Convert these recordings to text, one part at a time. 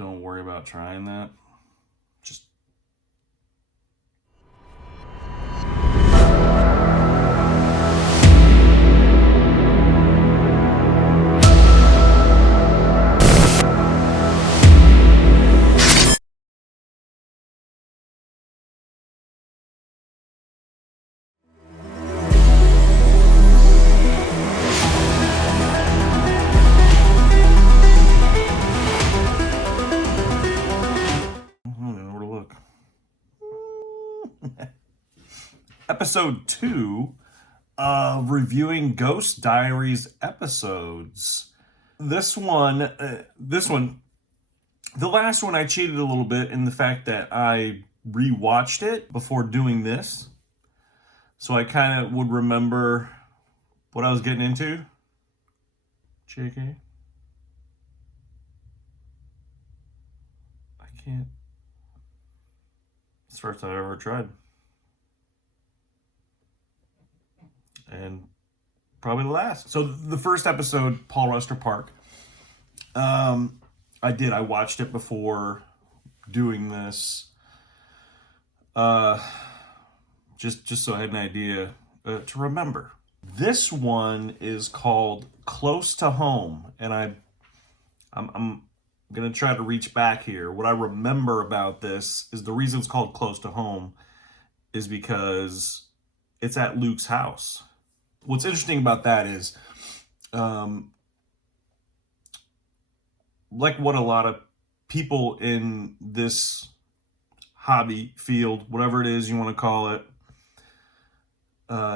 don't worry about trying that. Just episode 2 of reviewing Ghost Diaries episodes. This one, the last one I cheated a little bit in the fact that I rewatched it before doing this. So I kind of would remember what I was getting into. JK? I can't. It's the first time I've ever tried. And probably the last. So the first episode, Paul Rester Park. I watched it before doing this. Just so I had an idea to remember. This one is called Close to Home, and I'm gonna try to reach back here. What I remember about this is the reason it's called Close to Home is because it's at Luke's house. What's interesting about that is, like what a lot of people in this hobby field, whatever it is you want to call it,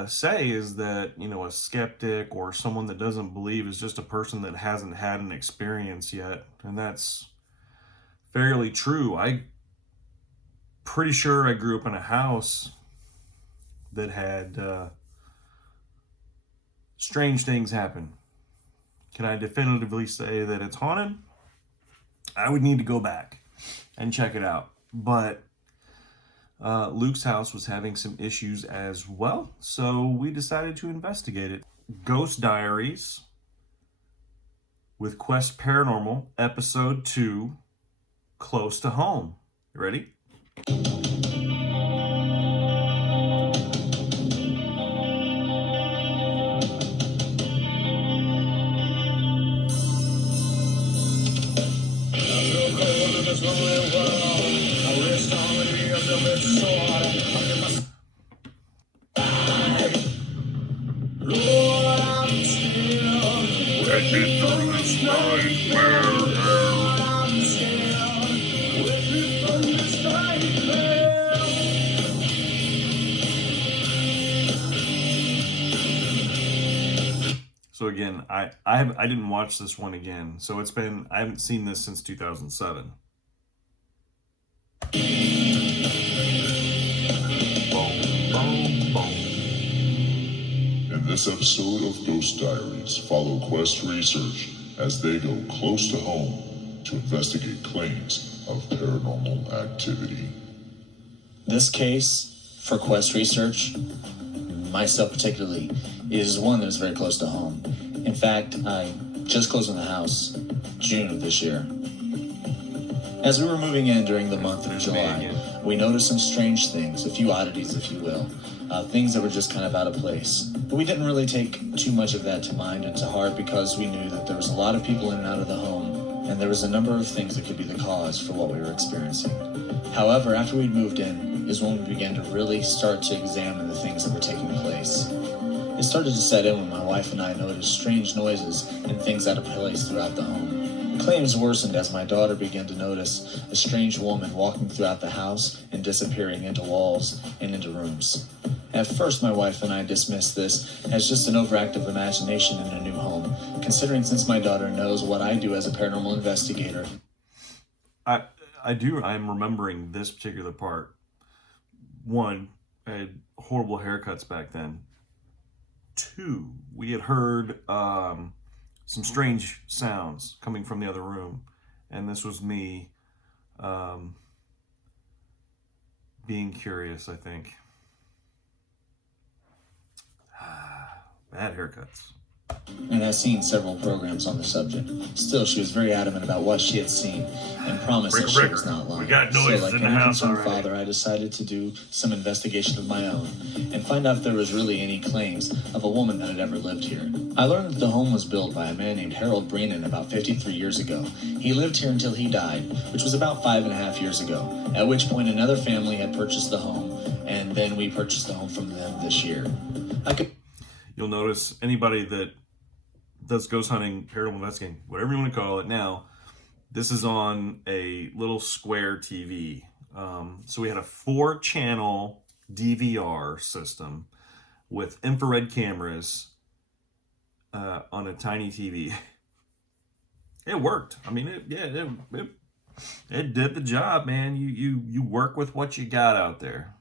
say is that, a skeptic or someone that doesn't believe is just a person that hasn't had an experience yet. And that's fairly true. I'm pretty sure I grew up in a house that had strange things happen. Can I definitively say that it's haunted? I would need to go back and check it out. But Luke's house was having some issues as well, so we decided to investigate it. Ghost Diaries with Quest Paranormal, Episode 2, Close to Home. You ready? So again, I didn't watch this one again. So I haven't seen this since 2007. In this episode of Ghost Diaries, follow Quest Research as they go close to home to investigate claims of paranormal activity. This case, for Quest Research, myself particularly, is one that is very close to home. In fact, I just closed on the house June of this year. As we were moving in during the month of July, we noticed some strange things, a few oddities, if you will, things that were just kind of out of place. But we didn't really take too much of that to mind and to heart because we knew that there was a lot of people in and out of the home, and there was a number of things that could be the cause for what we were experiencing. However, after we'd moved in is when we began to really start to examine the things that were taking place. It started to set in when my wife and I noticed strange noises and things out of place throughout the home. Claims worsened as my daughter began to notice a strange woman walking throughout the house and disappearing into walls and into rooms. At first, my wife and I dismissed this as just an overactive imagination in a new home, considering since my daughter knows what I do as a paranormal investigator. I'm remembering this particular part. One, I had horrible haircuts back then. Two, we had heard some strange sounds coming from the other room. And this was me being curious, I think. Bad haircuts. and has seen several programs on the subject. Still, she was very adamant about what she had seen and promised that she was not lying. We got noises so, like in the any house concerned already. father, I decided to do some investigation of my own and find out if there was really any claims of a woman that had ever lived here. I learned that the home was built by a man named Harold Breenan about 53 years ago. He lived here until he died, which was about 5.5 years ago, at which point another family had purchased the home, and then we purchased the home from them this year. You'll notice anybody that does ghost hunting, paranormal investigating, whatever you want to call it now, this is on a little square TV. So we had a 4-channel DVR system with infrared cameras on a tiny TV. It worked. I mean, it did the job, man. You work with what you got out there.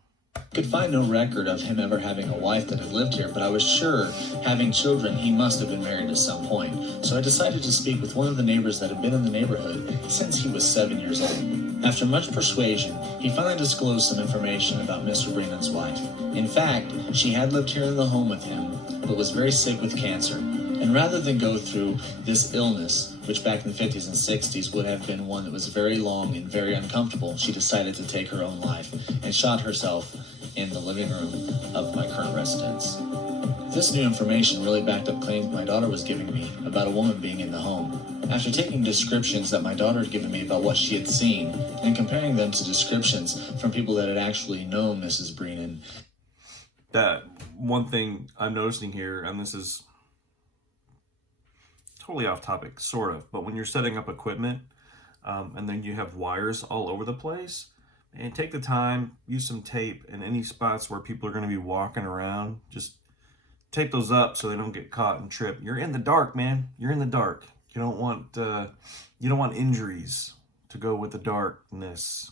Could find no record of him ever having a wife that had lived here, but I was sure, having children, he must have been married at some point. So I decided to speak with one of the neighbors that had been in the neighborhood since he was 7 years old. After much persuasion, he finally disclosed some information about Mr. Breenan's wife. In fact, she had lived here in the home with him, but was very sick with cancer. And rather than go through this illness, which back in the 50s and 60s would have been one that was very long and very uncomfortable, she decided to take her own life and shot herself in the living room of my current residence. This new information really backed up claims my daughter was giving me about a woman being in the home. After taking descriptions that my daughter had given me about what she had seen and comparing them to descriptions from people that had actually known Mrs. Breenan. That one thing I'm noticing here, and this is totally off topic, sort of, but when you're setting up equipment and then you have wires all over the place, and take the time, use some tape in any spots where people are going to be walking around. Just tape those up so they don't get caught and trip. You're in the dark, man. You're in the dark. You don't want injuries to go with the darkness.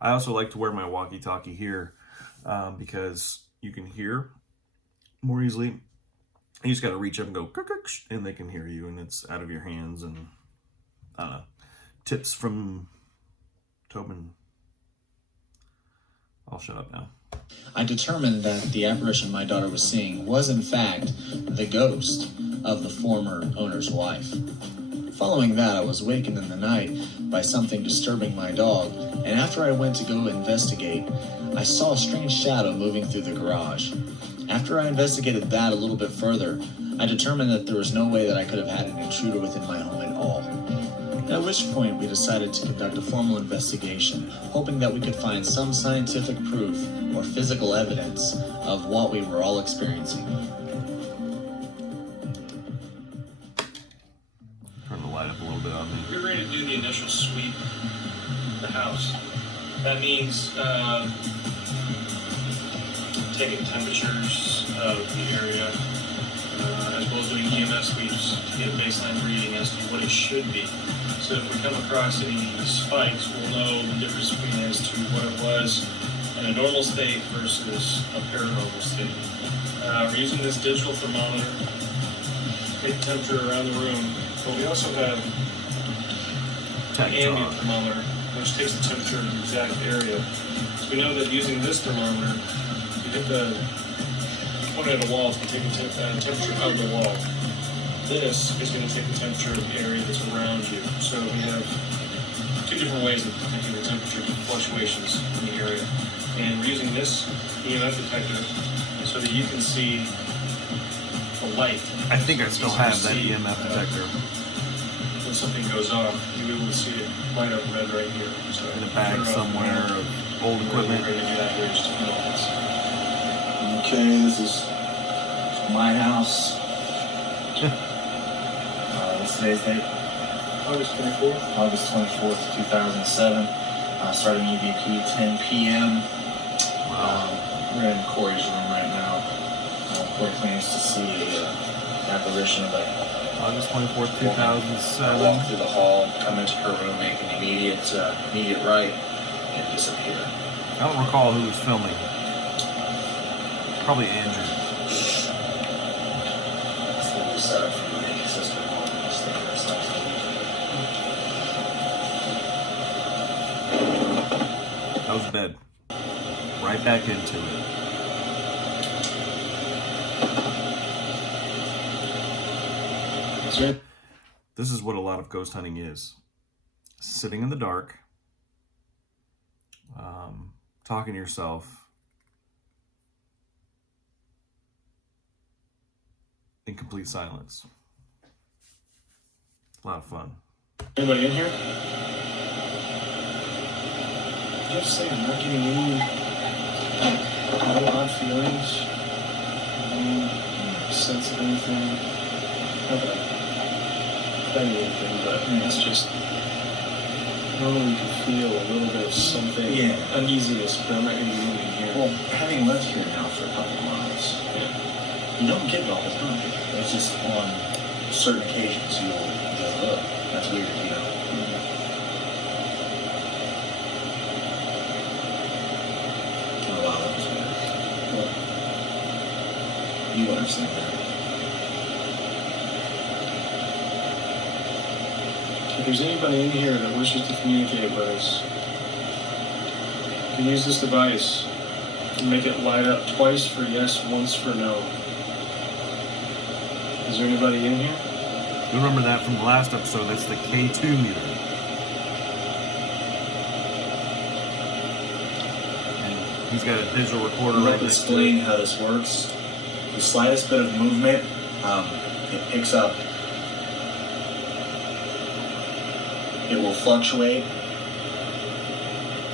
I also like to wear my walkie-talkie here because you can hear more easily. You just got to reach up and go, and they can hear you, and it's out of your hands. And I don't know, tips from Tobin. I'll shut up now. I determined that the apparition my daughter was seeing was in fact the ghost of the former owner's wife. Following that, I was wakened in the night by something disturbing my dog, and after I went to go investigate, I saw a strange shadow moving through the garage. After I investigated that a little bit further, I determined that there was no way that I could have had an intruder within my home at all. At which point we decided to conduct a formal investigation, hoping that we could find some scientific proof or physical evidence of what we were all experiencing. Turn the light up a little bit on me. We're ready to do the initial sweep of the house. That means taking temperatures of the area, as well as doing EMF sweeps to get a baseline reading as to what it should be. So if we come across any spikes, we'll know the difference between as to what it was in a normal state versus a paranormal state. We're using this digital thermometer, take the temperature around the room, but we also have an ambient thermometer, which takes the temperature of the exact area. So we know that using this thermometer, you hit the point of the wall, it's going to take the temperature of the wall. This is going to take the temperature of the area that's around you. So we have two different ways of taking the temperature fluctuations in the area. And we're using this EMF detector so that you can see the light. I think I still have that EMF detector. When something goes off, you'll be able to see it light up red right here. So In a bag somewhere of old equipment. We're going to do that here in just a few minutes. Okay, this is my house. What's today's date? August 24th. August 24th, 2007. Starting EVP 10 p.m. We're in Corey's room right now. Corey claims to see an apparition of a August 24th, 2007. walk through the hall, come into her room, make an immediate right, and disappear. I don't recall who was filming. Probably Andrew. That was bed. Right back into it. This is what a lot of ghost hunting is. Sitting in the dark, talking to yourself, in complete silence. A lot of fun. Anybody in here? I have to say, I'm not getting any no odd feelings, any sense of anything. Not that I've done anything, but it's just normally you can feel a little bit of something, uneasiness, but I'm not getting anything here. Well, having lived here now for a couple of months, you don't get it all the time. It's just on certain occasions you'll go, oh, that's weird, you know. Oh, wow, that was weird. Well, you understand that. If there's anybody in here that wishes to communicate with us, you can use this device to make it light up twice for yes, once for no. Is there anybody in here? You remember that from the last episode? That's the K2 meter. And he's got a digital recorder I'll right next to explain it. how this works. The slightest bit of movement, it picks up. It will fluctuate.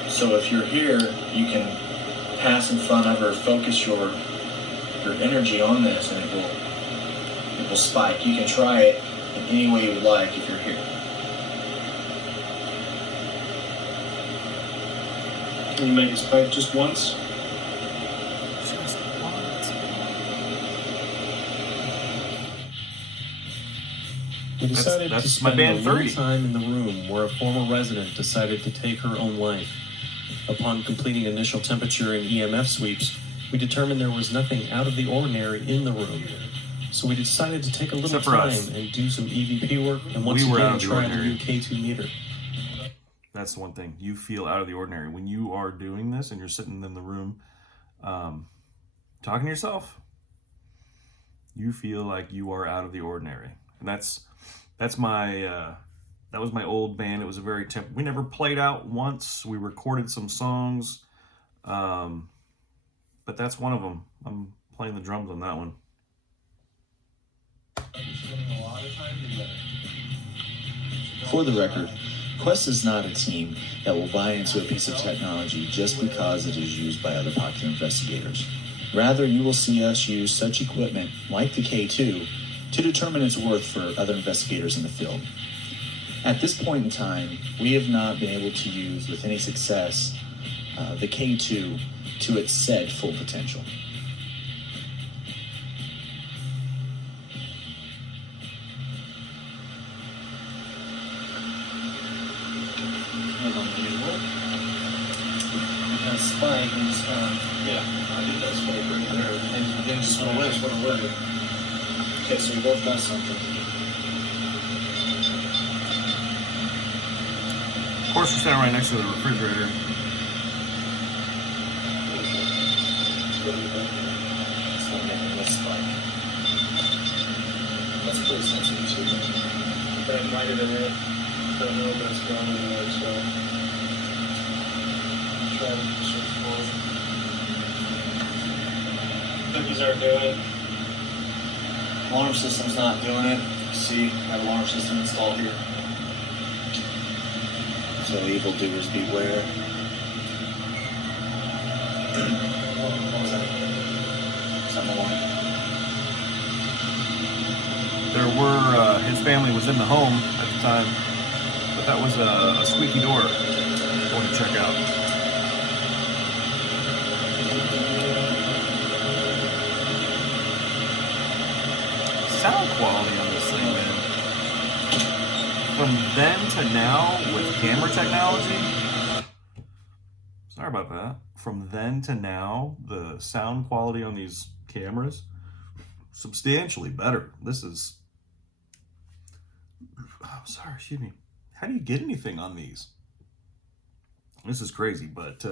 So if you're here, you can pass in front of or focus your energy on this, and it will spike. You can try it in any way you like if you're here. Can you make it spike just once? Just once. We decided That's to my spend band a little 30. time in the room where a former resident decided to take her own life. Upon completing initial temperature and EMF sweeps, we determined there was nothing out of the ordinary in the room. So we decided to take a little Except for time us. and do some EVP work and once We were out again of the try the ordinary. new K2 meter. That's the one thing. You feel out of the ordinary. When you are doing this and you're sitting in the room talking to yourself, you feel like you are out of the ordinary. And that's my that was my old band. It was a very we never played out once. We recorded some songs, but that's one of them. I'm playing the drums on that one. For the record, Quest is not a team that will buy into a piece of technology just because it is used by other popular investigators. Rather, you will see us use such equipment, like the K2, to determine its worth for other investigators in the field. At this point in time, we have not been able to use with any success the K2 to its said full potential. Spike and just I did that spike right there. And then just went away. Okay, so we both got something. Of course, we're standing right next to the refrigerator. It's not making this spike. That's pretty sensitive too. That might have been it. Don't know, but it's gone anyway, so. Try to search for it. Cookies aren't doing it. Alarm system's not doing it. See, I have alarm system installed here. So evildoers beware. What was that? Is that my alarm? There were his family was in the home at the time, but that was a squeaky door. Going to check out. Sound quality on this thing, man. From then to now with camera technology. Sorry about that. From then to now, the sound quality on these cameras substantially better. This is. Oh, sorry, excuse me. How do you get anything on these? This is crazy, but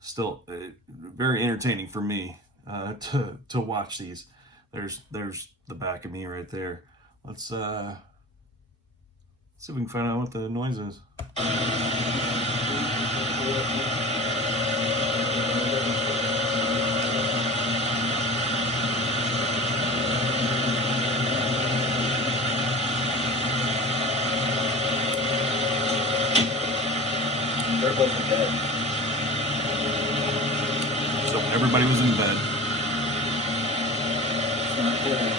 still very entertaining for me to watch these. There's the back of me right there. Let's see if we can find out what the noise is. They're both in bed. So everybody was in bed. It's not good.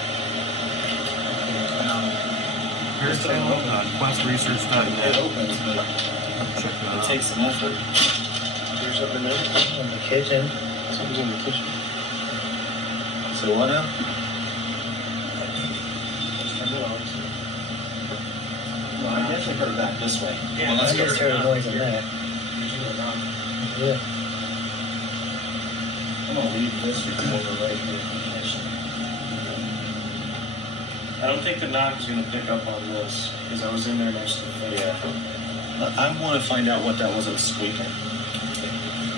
Questresearch.net. It opens, but Check that it out. takes some effort. There's something there. In the kitchen. Something's in the kitchen. So what now? Well, I definitely heard back this way. Yeah, Well, let's I go. just heard a noise in there. Yeah. I'm gonna leave this recorder right here in the kitchen. I don't think the knock is going to pick up on this because I was in there next to the face. Yeah. I want to find out what that was that was squeaking.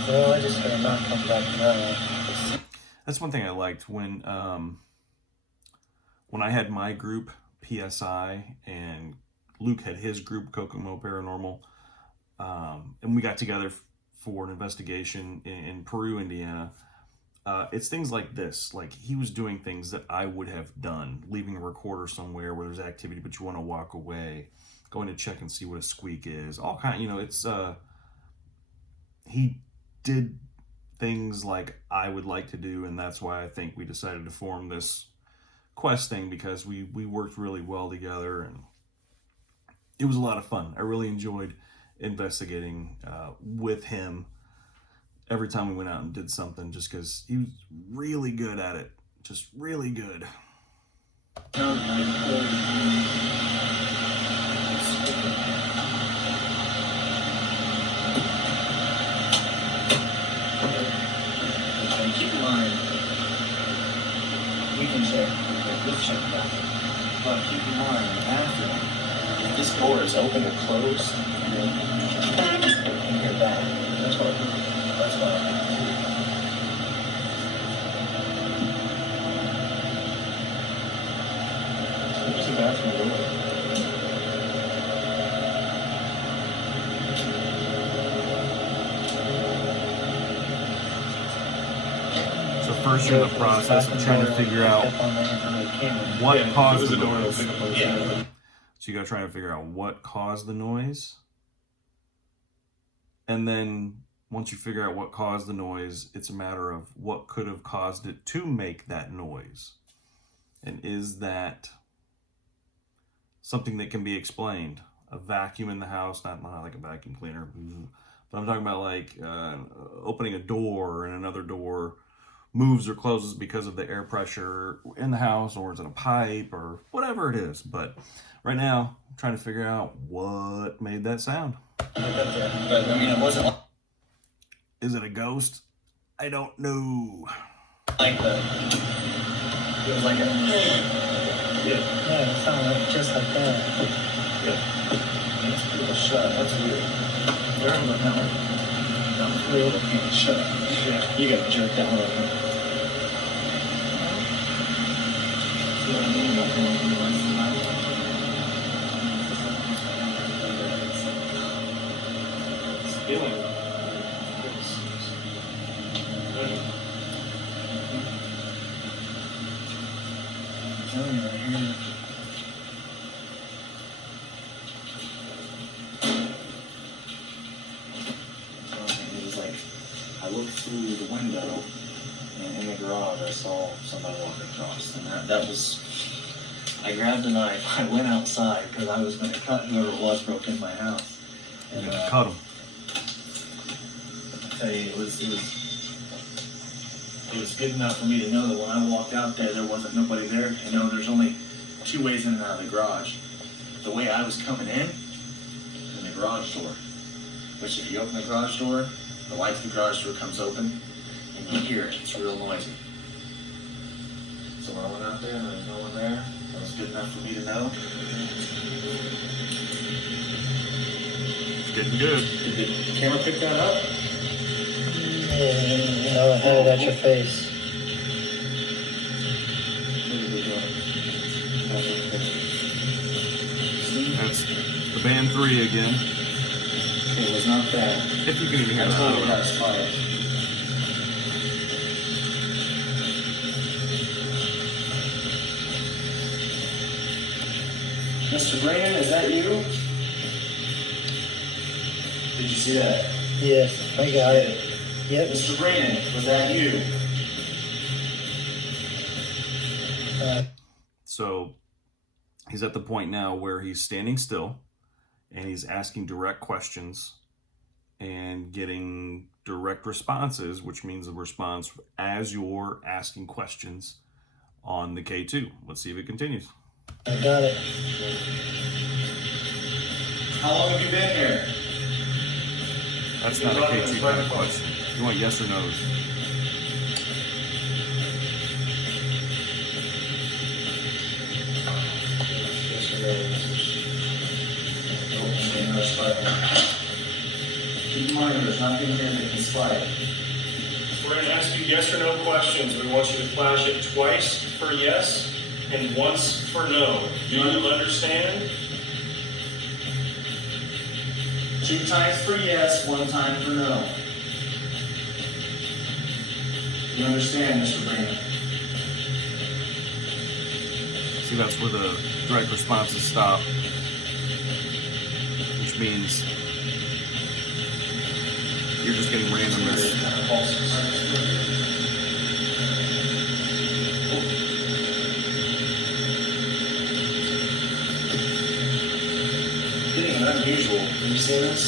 Well, I just heard a knock come back from that. That's one thing I liked when I had my group PSI and Luke had his group Kokomo Paranormal, and we got together for an investigation in Peru, Indiana. It's things like this. Like, he was doing things that I would have done, leaving a recorder somewhere where there's activity, but you want to walk away, going to check and see what a squeak is. All kind, it's he did things like I would like to do, and that's why I think we decided to form this quest thing, because we worked really well together, and it was a lot of fun. I really enjoyed investigating with him every time we went out and did something, just because he was really good at it. Just really good. And keep in mind, we can check. We'll check that. But keep in mind, after if this door is open or closed, you hear that. That's what. That's why. There's a bathroom door. So first you're in the process of trying to figure out what Yeah, caused the there was a door noise. open up on the Yeah. side. So you got to try to figure out what caused the noise. And then once you figure out what caused the noise, it's a matter of what could have caused it to make that noise. And is that something that can be explained? A vacuum in the house, not like a vacuum cleaner, but I'm talking about like opening a door and another door moves or closes because of the air pressure in the house, or is it a pipe, or whatever it is. But right now, I'm trying to figure out what made that sound. But I mean, it wasn't Is it a ghost? I don't know. like the. It was like a. Yeah, it sounded like just like that. It's pretty much shut. That's weird. Where am I now? That was weird. Can't shut. Yeah. You got jerked out on it. Feeling. It was like, I looked through the window, and in the garage I saw somebody walking across, and that was, I grabbed a knife, I went outside, because I was going to cut whoever it was broke in my house. You're And, gonna cut him. I tell you, it was good enough for me to know that when I walked out there wasn't nobody there. I know there's only two ways in and out of the garage. The way I was coming in, and the garage door. Which if you open the garage door, the light of the garage door comes open, and you hear it. It's real noisy. So when I went out there and there was no one there, that was good enough for me to know. It's getting good. Did the camera pick that up? I had it at your face. What did we do? band 3 again. It was not that. If you can even hear I that. I told don't you know. about spikes. Mr. Brandon, is that you? Did you see that? Yes, I got it. Yep. Mr. Brandon, was that you? So he's at the point now where he's standing still and he's asking direct questions and getting direct responses, which means a response as you're asking questions on the K2. Let's see if it continues. I got it. How long have you been here? That's not a K2 kind of question. You want yes or no's. Keep in mind, there's nothing here that can spike. We're going to ask you yes or no questions. We want you to flash it twice for yes and once for no. Do you understand? 2 times for yes, 1 time for no. You understand, Mr. Brandon? See, that's where the direct responses stop, which means you're just getting randomness. Getting unusual. Have you seen this?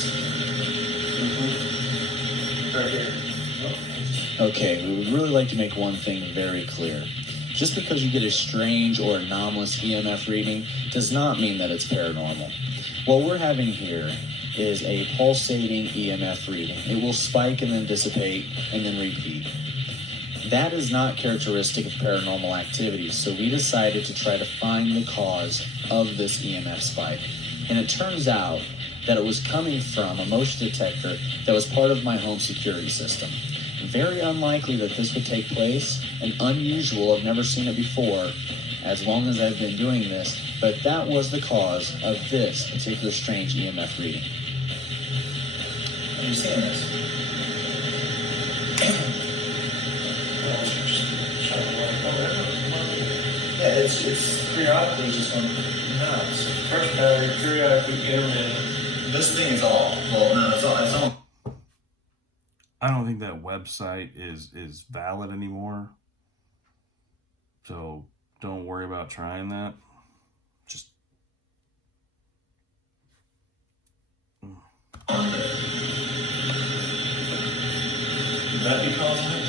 Right here. Okay, we would really like to make one thing very clear. Just because you get a strange or anomalous EMF reading does not mean that it's paranormal. What we're having here is a pulsating EMF reading. It will spike and then dissipate and then repeat. That is not characteristic of paranormal activity, so we decided to try to find the cause of this EMF spike. And it turns out that it was coming from a motion detector that was part of my home security system. Very unlikely that this would take place, and unusual. I've never seen it before as long as I've been doing this, but that was the cause of this particular strange EMF reading. Have you seen this? Yeah, it's periodically just on nuts. Periodically intermittent. This thing is all. Well, no, it's all. I don't think that website is valid anymore. So don't worry about trying that. Just That be causing it?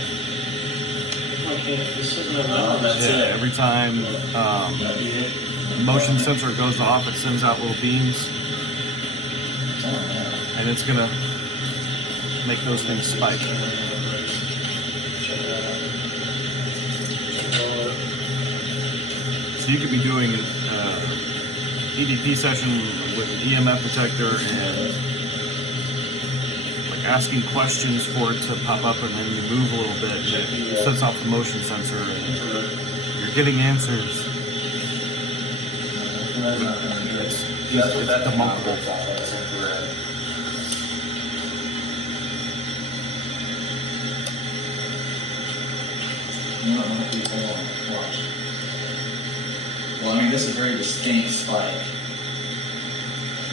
This isn't a no, that's yeah, it. every time That'd be it. motion sensor goes off, it sends out little beams, and it's gonna make those things spike. So you could be doing an EVP session with an EMF detector and like asking questions for it to pop up, and then you move a little bit and it sets off the motion sensor and you're getting answers. It's debunkable. Well, I mean, this is a very distinct spike.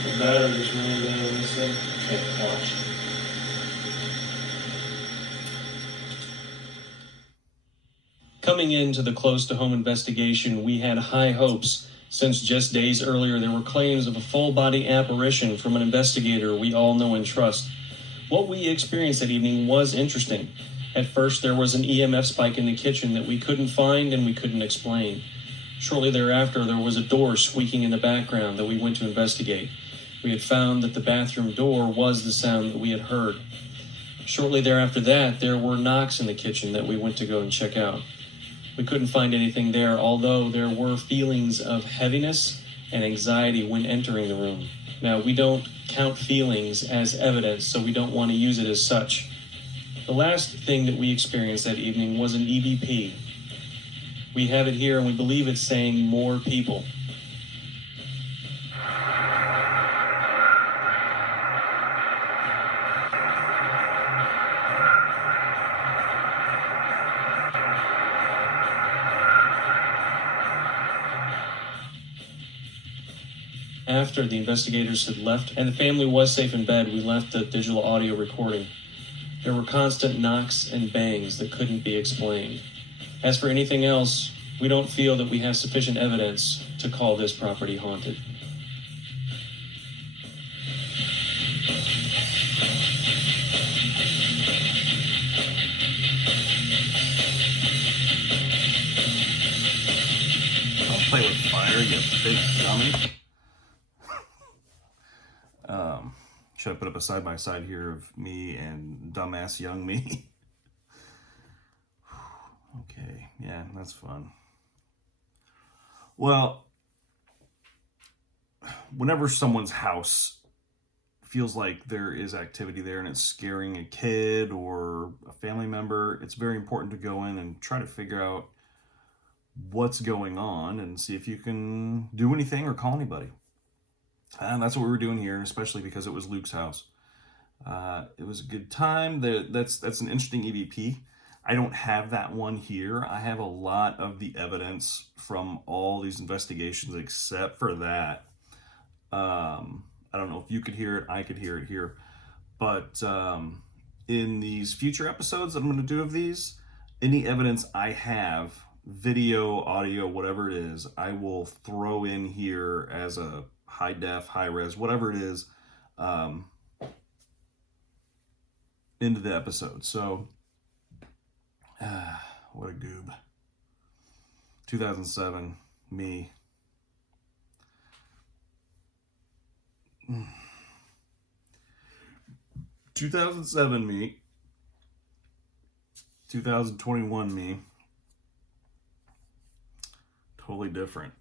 The battery just ran down on this thing. Okay, watch. Coming into the close to home investigation, we had high hopes, since just days earlier there were claims of a full body apparition from an investigator we all know and trust. What we experienced that evening was interesting. At first, there was an EMF spike in the kitchen that we couldn't find and we couldn't explain. Shortly thereafter, there was a door squeaking in the background that we went to investigate. We had found that the bathroom door was the sound that we had heard. Shortly thereafter that, there were knocks in the kitchen that we went to go and check out. We couldn't find anything there, although there were feelings of heaviness and anxiety when entering the room. Now, we don't count feelings as evidence, so we don't want to use it as such. The last thing that we experienced that evening was an EVP. We have it here, and we believe it's saying more people. after the investigators had left and the family was safe in bed, we left the digital audio recording. There were constant knocks and bangs that couldn't be explained. As for anything else, we don't feel that we have sufficient evidence to call this property haunted. Don't play with fire, you big dummy. Should I put up a side-by-side here of me and dumbass young me? Okay, yeah, that's fun. Well, whenever someone's house feels like there is activity there and it's scaring a kid or a family member, it's very important to go in and try to figure out what's going on and see if you can do anything or call anybody. And that's what we were doing here, especially because it was Luke's house. It was a good time. That's an interesting EVP. I don't have that one here. I have a lot of the evidence from all these investigations except for that. I don't know if you could hear it. I could hear it here. But in these future episodes that I'm going to do of these, any evidence I have, video, audio, whatever it is, I will throw in here as a high def, high res, whatever it is, into the episode. So, what a goob. 2007, me. 2007 me. 2021 me. Totally different.